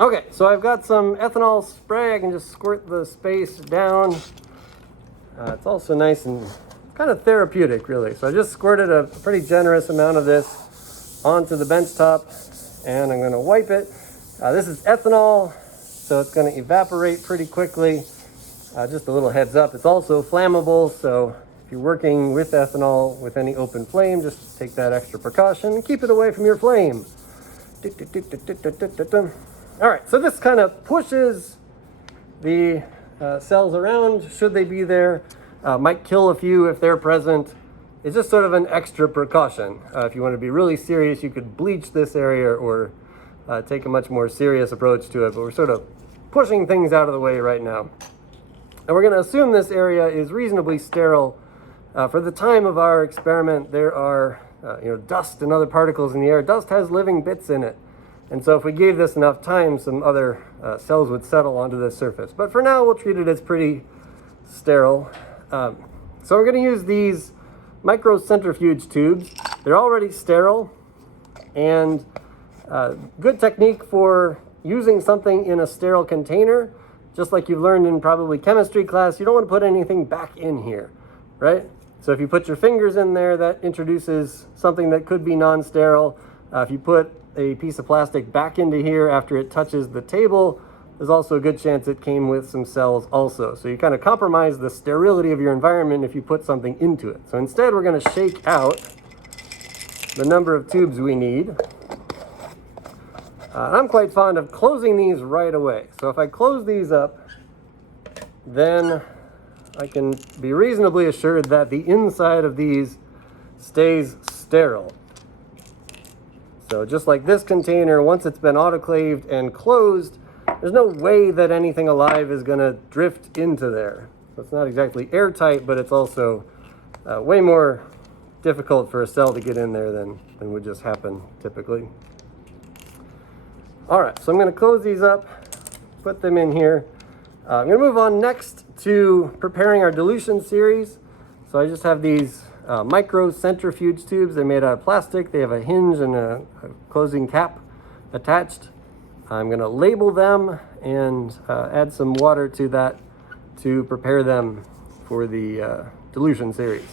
Okay, so I've got some ethanol spray. I can just squirt the space down. It's also nice and kind of therapeutic, really. So I just squirted a pretty generous amount of this onto the bench top, and I'm going to wipe it. This is ethanol, so it's going to evaporate pretty quickly. Just a little heads up, it's also flammable, so if you're working with ethanol with any open flame, just take that extra precaution and keep it away from your flame. All right, so this kind of pushes the cells around, should they be there. Might kill a few if they're present. It's just sort of an extra precaution. If you want to be really serious, you could bleach this area or take a much more serious approach to it, but we're sort of pushing things out of the way right now. And we're going to assume this area is reasonably sterile. For the time of our experiment, there are dust and other particles in the air. Dust has living bits in it. And so if we gave this enough time, some other cells would settle onto this surface. But for now, we'll treat it as pretty sterile. So we're going to use these microcentrifuge tubes. They're already sterile, and good technique for using something in a sterile container. Just like you've learned in probably chemistry class, you don't want to put anything back in here, right? So if you put your fingers in there, that introduces something that could be non-sterile. If you put a piece of plastic back into here after it touches the table, there's also a good chance it came with some cells also. So you kind of compromise the sterility of your environment if you put something into it. So instead, we're going to shake out the number of tubes we need. I'm quite fond of closing these right away. So if I close these up, then I can be reasonably assured that the inside of these stays sterile. So just like this container, once it's been autoclaved and closed, there's no way that anything alive is going to drift into there. So it's not exactly airtight, but it's also way more difficult for a cell to get in there than would just happen typically. All right, so I'm going to close these up, put them in here. I'm going to move on next to preparing our dilution series. So I just have these microcentrifuge tubes. They're made out of plastic. They have a hinge and a closing cap attached. I'm going to label them and add some water to that to prepare them for the dilution series.